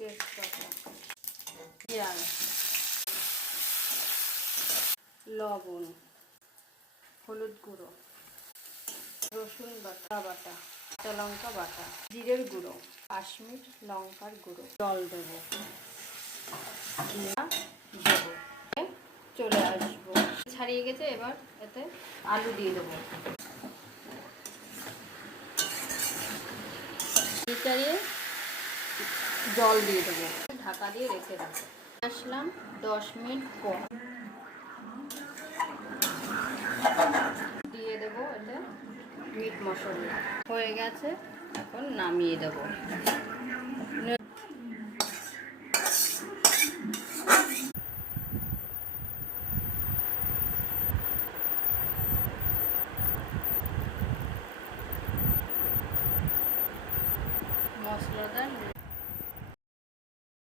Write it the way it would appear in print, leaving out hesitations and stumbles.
তেজপাতা, পেঁয়াজ, লবণ, হলুদ গুঁড়ো, রসুন বাটা, কাঁচা লঙ্কা বাটা, জিরের গুঁড়ো, কাশ্মীর লঙ্কার গুঁড়ো, জল দেবো, দেবো, চলে আসবো। ছাড়িয়ে গেছে, এবার এতে আলু দিয়ে দেবো। ছাড়িয়ে জল দিয়ে দেবো, ঢাকা দিয়ে রেখে দেবো। আসলাম 10 মিনিট পর, দিয়ে দেবো এতে মিট মশলা। হয়ে গেছে, এখন নামিয়ে দেবো।